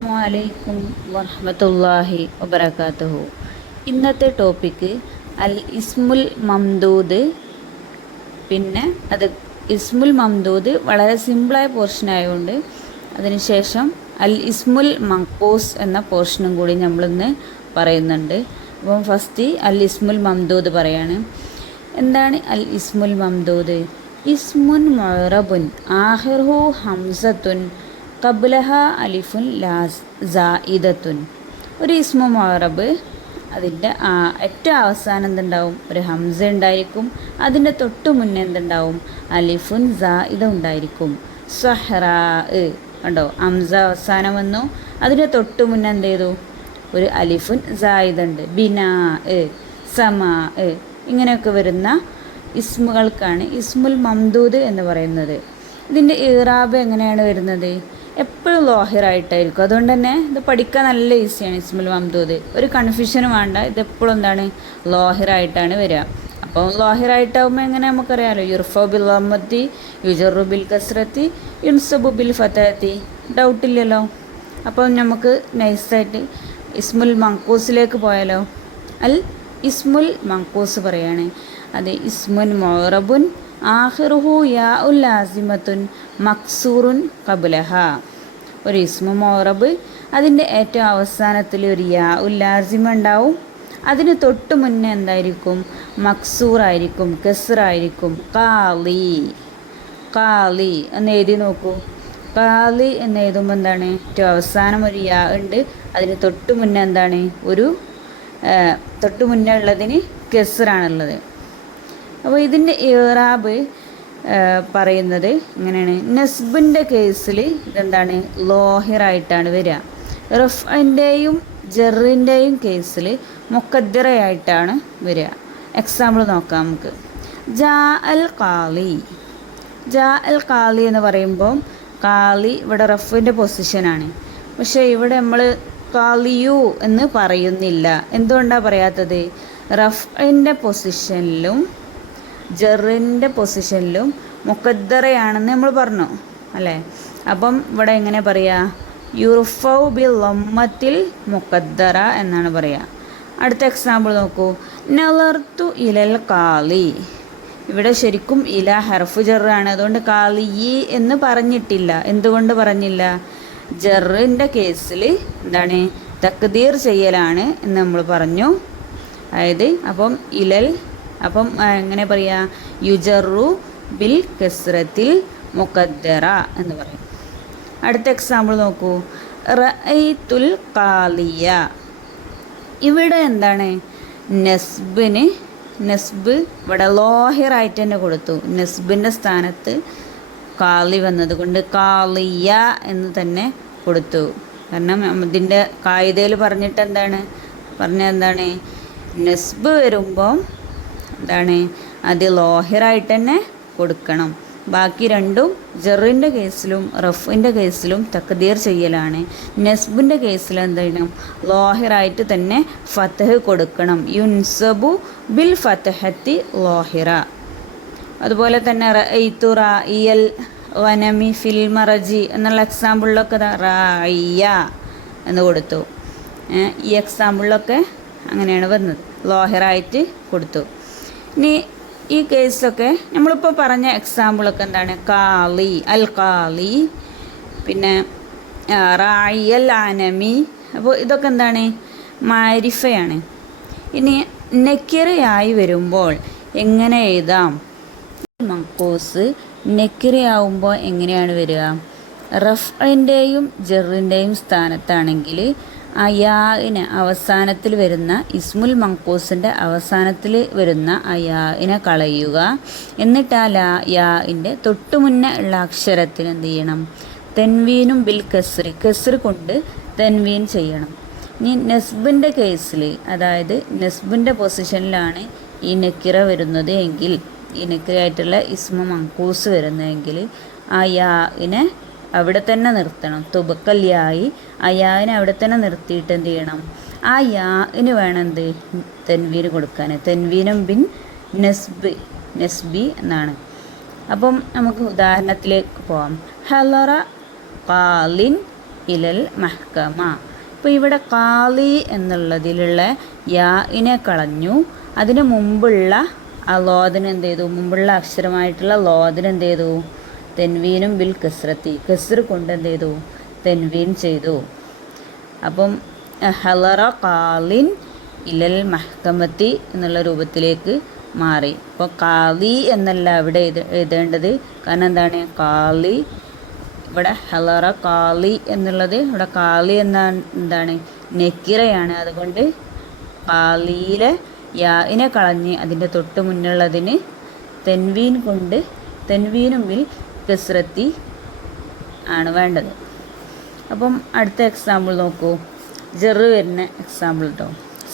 അസ്സലാമലൈക്കും വറഹ്മത്തുള്ളാഹി വബറകാതുഹു. ഇന്നത്തെ ടോപ്പിക്ക് അൽ ഇസ്മുൽ മംദൂദ്. പിന്നെ അത് ഇസ്മുൽ മംദൂദ് വളരെ സിമ്പിളായ പോർഷൻ ആയതുകൊണ്ട് അതിനുശേഷം അൽ ഇസ്മുൽ മഖ്ബൂസ് എന്ന പോർഷനും കൂടി നമ്മളിന്ന് പറയുന്നുണ്ട്. അപ്പം ഫസ്റ്റ് അൽ ഇസ്മുൽ മംദൂദ് പറയാണ്. എന്താണ് അൽ ഇസ്മുൽ മംദൂദ്? ഇസ്മുൻ മുഅറബുൻ ആഖിറുഹു ഹംസത്തുൻ ഖബ്ലഹ അലിഫുൻ സായിദത്തുൻ. ഒരു ഇസ്മു മുഅറബ്, അതിൻ്റെ ഏറ്റവും അവസാനം എന്തുണ്ടാവും? ഒരു ഹംസ ഉണ്ടായിരിക്കും. അതിൻ്റെ തൊട്ട് മുന്നേ എന്തുണ്ടാവും? അലിഫുൻ സായിദ ഉണ്ടായിരിക്കും. സഹ്റാ കണ്ടോ, ഹംസ അവസാനം വന്നു, അതിൻ്റെ തൊട്ട് മുന്നേ എന്ത് ചെയ്തു? ഒരു അലിഫുൻ സായിദ ഉണ്ട്. ബിനാ, സമാ, ഇങ്ങനെയൊക്കെ വരുന്ന ഇസ്മുകൾക്കാണ് ഇസ്മുൽ മംദൂദ് എന്ന് പറയുന്നത്. ഇതിൻ്റെ ഇറാബ് എങ്ങനെയാണ് വരുന്നത്? എപ്പോഴും ലോഹിറായിട്ടായിരിക്കും. അതുകൊണ്ട് തന്നെ ഇത് പഠിക്കാൻ നല്ല ഈസിയാണ്. ഇസ്മുൽ മംദൂദ് ഒരു കൺഫ്യൂഷനും വേണ്ട. ഇതെപ്പോഴും എന്താണ്? ലോഹിറായിട്ടാണ് വരിക. അപ്പോൾ ലോഹിറായിട്ടാവുമ്പോൾ എങ്ങനെ നമുക്കറിയാമല്ലോ. യുർഫു ബിൽ ലമ്മത്തി, യുജറു ബിൽ കസ്രത്തി, യുൻസബു ബിൽ ഫതഹത്തി. ഡൗട്ടില്ലല്ലോ. അപ്പോൾ നമുക്ക് നൈസായിട്ട് ഇസ്മുൽ മഖ്ബൂസിലേക്ക് പോയാലോ. അൽ ഇസ്മുൽ മഖ്ബൂസ് പറയാണ്. അത് ഇസ്മുൻ മുഅറബുൻ ആഖിറുഹു യാഉൽ ലാസിമത്തുൻ മക്സൂറുൻ ഖബ്ലഹ. ഒരു ഇസ്മു മുഅറബ്, അതിൻ്റെ ഏറ്റവും അവസാനത്തിൽ ഒരു യാഉൽ ലാസിമ ഉണ്ടാവും. അതിന് തൊട്ട് മുന്നേ എന്തായിരിക്കും? മക്സൂറായിരിക്കും, കസ്റായിരിക്കും. ഖാലി, ഖാലി എന്ന് എഴുതി നോക്കൂ. ഖാലി എന്ന് എഴുതുമ്പോൾ എന്താണ്? ഏറ്റവും അവസാനം ഒരു യാ ഉണ്ട്. അതിന് തൊട്ട് മുന്നേ എന്താണ്? തൊട്ട് മുന്നേ ഉള്ളതിന് കസ്റാണുള്ളത്. അപ്പോൾ ഇതിൻ്റെ ഇറാബ് പറയുന്നത് ഇങ്ങനെയാണ്. നസ്ബിൻ്റെ കേസിൽ ഇതെന്താണ്? ലോഹിറായിട്ടാണ് വരിക. റഫ്ഇൻ്റെയും ജറിൻ്റെയും കേസിൽ മുഖദ്ദറയായിട്ടാണ് വരിക. എക്സാമ്പിൾ നോക്കാം നമുക്ക്. ജാ അൽ ഖാലി. ജാ അൽ ഖാലി എന്ന് പറയുമ്പോൾ ഖാലി ഇവിടെ റഫിൻ്റെ പൊസിഷനാണ്. പക്ഷേ ഇവിടെ നമ്മൾ ഖാലിയു എന്ന് പറയുന്നില്ല. എന്തുകൊണ്ടാണ് പറയാത്തത്? റഫിൻ്റെ പൊസിഷനിലും ജറിൻ്റെ പൊസിഷനിലും മുഖദ്ദറയാണെന്ന് നമ്മൾ പറഞ്ഞു അല്ലേ. അപ്പം ഇവിടെ എങ്ങനെ പറയുക? യുർഫൗ ബിൽ ലമ്മത്തിൽ മുഖദ്ദറ എന്നാണ് പറയുക. അടുത്ത എക്സാമ്പിൾ നോക്കൂ. നളർത്തു ഇലൽ ഖാലി. ഇവിടെ ശരിക്കും ഇല ഹർഫ് ജറാണ്. അതുകൊണ്ട് ഖാലി എന്ന് പറഞ്ഞിട്ടില്ല. എന്തുകൊണ്ട് പറഞ്ഞില്ല? ജറിൻ്റെ കേസിൽ എന്താണ്? തക്ദീർ ചെയ്യലാണ് എന്ന് നമ്മൾ പറഞ്ഞു. അതായത് അപ്പം ഇലൽ, അപ്പം എങ്ങനെ പറയുക? യുജറു ബിൽ കസ്റത്തിൽ മുഖദ്ദറ എന്ന് പറയും. അടുത്ത എക്സാമ്പിൾ നോക്കൂ. റഅയ്തുൽ ഖാലിയ. ഇവിടെ എന്താണ്? നസ്ബ് ഇവിടെ ലോഹിറായിട്ട് തന്നെ കൊടുത്തു. നസ്ബിൻ്റെ സ്ഥാനത്ത് ഖാലി വന്നത് കൊണ്ട് ഖാലിയ എന്ന് തന്നെ കൊടുത്തു. കാരണം ഇതിൻ്റെ കായികയിൽ പറഞ്ഞിട്ട് എന്താണ്? എന്താണ്? നസ്ബ് വരുമ്പോൾ എന്താണ്? അത് ലോഹിറായിട്ട് തന്നെ കൊടുക്കണം. ബാക്കി രണ്ടും ജറിൻ്റെ കേസിലും റഫിൻ്റെ കേസിലും തക്ദീർ ചെയ്യലാണ്. നസ്ബിൻ്റെ കേസിൽ എന്തെയ്യണം? ലോഹിറായിട്ട് തന്നെ ഫതഹ് കൊടുക്കണം. യുൻസബു ബിൽ ഫതഹത്തി ലോഹിറ. അതുപോലെ തന്നെ റഅയ്തു റായിയൽ ഗനമി ഫിൽ മറജി എന്നുള്ള എക്സാമ്പിളിലൊക്കെ റായിയ എന്ന് കൊടുത്തു. ഈ എക്സാമ്പിളിലൊക്കെ അങ്ങനെയാണ് വന്നത്, ലോഹിറായിട്ട് കൊടുത്തു. ഇനി ഈ കേസൊക്കെ നമ്മളിപ്പോൾ പറഞ്ഞ എക്സാമ്പിളൊക്കെ എന്താണ്? ഖാലി, അൽ ഖാലി, പിന്നെ റായിയൽ അനമി. അപ്പോൾ ഇതൊക്കെ എന്താണ്? മാരിഫയാണ്. ഇനി നെക്കിറയായി വരുമ്പോൾ എങ്ങനെ എഴുതാം? മഖ്ബൂസ് നെക്കിറയാവുമ്പോൾ എങ്ങനെയാണ് വരിക? റഫ്ഇൻ്റെയും ജറിൻ്റെയും സ്ഥാനത്താണെങ്കിൽ ആ യാഇനെ അവസാനത്തിൽ വരുന്ന ഇസ്മുൽ മഖ്ബൂസിൻ്റെ അവസാനത്തിൽ വരുന്ന ആ യാഇനെ കളയുക. എന്നിട്ട് ആ യാഇൻ്റെ തൊട്ട് മുന്നേ ഉള്ള അക്ഷരത്തിന് എന്ത് ചെയ്യണം? തൻവീനും ബിൽ കസ്ർ കൊണ്ട് തൻവീൻ ചെയ്യണം. ഇനി നസ്ബിൻ്റെ കേസിൽ, അതായത് നസ്ബിൻ്റെ പൊസിഷനിലാണ് ഈ നെക്കിറ വരുന്നത് എങ്കിൽ, ഈ നെക്കിറയായിട്ടുള്ള ഇസ്മു മഖ്ബൂസ് വരുന്നതെങ്കിൽ ആ യാഇനെ അവിടെ തന്നെ നിർത്തണം. തുബക്കല്യായി ആ യാഇനെ അവിടെ തന്നെ നിർത്തിയിട്ട് എന്ത് ചെയ്യണം? ആ യാഇന് വേണം എന്ത്? തൻവീന് കൊടുക്കാൻ. തൻവീനും ബിൻ നസ്ബി എന്നാണ്. അപ്പം നമുക്ക് ഉദാഹരണത്തിലേക്ക് പോവാം. ഹലറ ഖാലിൻ ഇലൽ മഹ്കമ. ഇപ്പോൾ ഇവിടെ ഖാലി എന്നുള്ളതിലുള്ള യാഇനെ കളഞ്ഞു. അതിന് മുമ്പുള്ള ആ ലോദിന് എന്ത് ചെയ്തു? മുമ്പുള്ള അക്ഷരമായിട്ടുള്ള ലോദിന് എന്ത് ചെയ്തു? തെൻവീനും ബിൽ കസ്രത്തി, കസ്ർ കൊണ്ട് എന്ത് ചെയ്തു? തെൻവീൻ ചെയ്തു. അപ്പം ഹലറ ഖാലിൻ ഇലൽ മഹ്കമത്തി എന്നുള്ള രൂപത്തിലേക്ക് മാറി. അപ്പോൾ ഖാലി എന്നല്ല ഇവിടെ എഴുതേണ്ടത്. കാരണം എന്താണ്? ഖാലി ഇവിടെ ഹലറ ഖാലി എന്നുള്ളത് ഇവിടെ ഖാലി എന്താണ്? നെക്കിറയാണ്. അതുകൊണ്ട് ഖാലിയിലെ യാഇനെ കളഞ്ഞ് അതിൻ്റെ തൊട്ട് മുന്നുള്ളതിന് തെൻവീൻ കൊണ്ട് തെൻവീനും ബിൽ കസ്രത്തി ആണ് വേണ്ടത്. അപ്പം അടുത്ത എക്സാമ്പിൾ നോക്കൂ. ജറ് വരുന്ന എക്സാമ്പിൾ കേട്ടോ.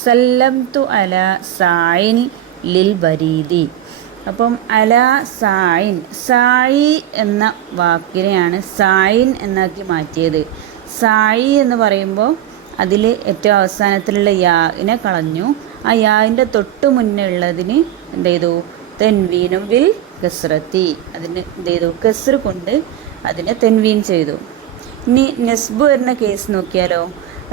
സല്ലംതു അല സായിൻ ലിൽ ബരീദി. അപ്പം അല സായിൻ, സായി എന്ന വാക്കിനെയാണ് സായിൻ എന്നാക്കി മാറ്റിയത്. സായി എന്ന് പറയുമ്പോൾ അതിൽ ഏറ്റവും അവസാനത്തിലുള്ള യാഇനെ കളഞ്ഞു. ആ യാഇൻ്റെ തൊട്ട് മുന്നേ ഉള്ളതിന് എന്ത് ചെയ്തു? തെൻവീനും ബിൽ കസ്രത്തി, അതിന് എന്ത് ചെയ്തു? കസ്ർ കൊണ്ട് അതിനെ തെൻവീൻ ചെയ്തു. ഇനി നസ്ബ് വരുന്ന കേസ് നോക്കിയാലോ.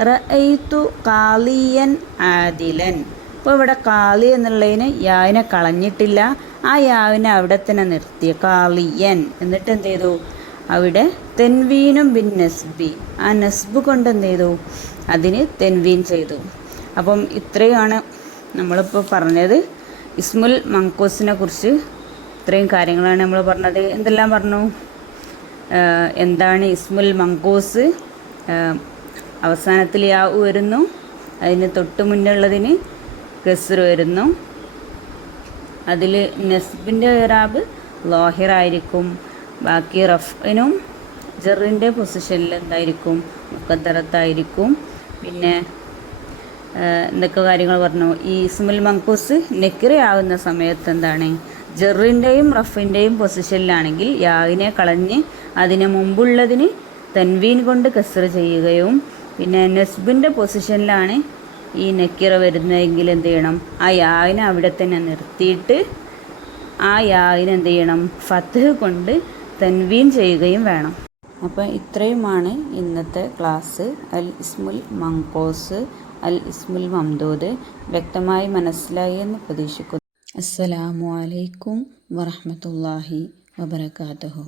റഅയ്തു ഖാലിയൻ ആദിലൻ. അപ്പോൾ ഇവിടെ ഖാലി എന്നുള്ളതിന് യാവിനെ കളഞ്ഞിട്ടില്ല. ആ യാവിനെ അവിടെ തന്നെ നിർത്തി, ഖാലിയൻ. എന്നിട്ട് എന്ത് ചെയ്തു? അവിടെ തെൻവീനും ബിൻ നസ്ബി, ആ നസ്ബ് കൊണ്ട് എന്ത് ചെയ്തു? അതിന് തെൻവീൻ ചെയ്തു. അപ്പം ഇത്രയുമാണ് നമ്മളിപ്പോൾ പറഞ്ഞത്. ഇസ്മുൽ മൻഖൂസിനെ കുറിച്ച് ഇത്രയും കാര്യങ്ങളാണ് നമ്മൾ പറഞ്ഞത്. എന്തെല്ലാം പറഞ്ഞു? എന്താണ് ഇസ്മുൽ മൻഖൂസ്? അവസാനത്തിൽ യാ വരുന്നു, അതിന് തൊട്ട് മുന്നുള്ളതിന് കസ്ർ വരുന്നു. അതിൽ നസ്ബിൻ്റെ ഇറാബ് ലോഹിറായിരിക്കും. ബാക്കി റഫ്ഇനും ജറിൻ്റെ പൊസിഷനിൽ എന്തായിരിക്കും? മുഖദ്ദറത്തായിരിക്കും. പിന്നെ എന്തൊക്കെ കാര്യങ്ങൾ പറഞ്ഞു? ഈ ഇസ്മുൽ മൻഖൂസ് നെക്കിറയാവുന്ന സമയത്ത് എന്താണ്? ജറിൻ്റെയും റഫിൻ്റെയും പൊസിഷനിലാണെങ്കിൽ യാവിനെ കളഞ്ഞ് അതിന് മുമ്പുള്ളതിന് തൻവീൻ കൊണ്ട് കസ്ർ ചെയ്യുകയും, പിന്നെ നസ്ബിൻ്റെ പൊസിഷനിലാണ് ഈ നെക്കിറ വരുന്നതെങ്കിൽ എന്ത് ചെയ്യണം? ആ യാവിനെ അവിടെ തന്നെ നിർത്തിയിട്ട് ആ യാവിനെ എന്ത് ചെയ്യണം? ഫത്ഹ് കൊണ്ട് തൻവീൻ ചെയ്യുകയും വേണം. അപ്പോൾ ഇത്രയുമാണ് ഇന്നത്തെ ക്ലാസ്. അൽ ഇസ്മുൽ മൻഖൂസ്, അൽ ഇസ്മുൽ മംദൂദ് വ്യക്തമായി മനസ്സിലായി എന്ന് പ്രതീക്ഷിക്കുന്നു. അസ്സലാമു അലൈക്കും വറഹ്മത്തുള്ളാഹി വബറകാതുഹു.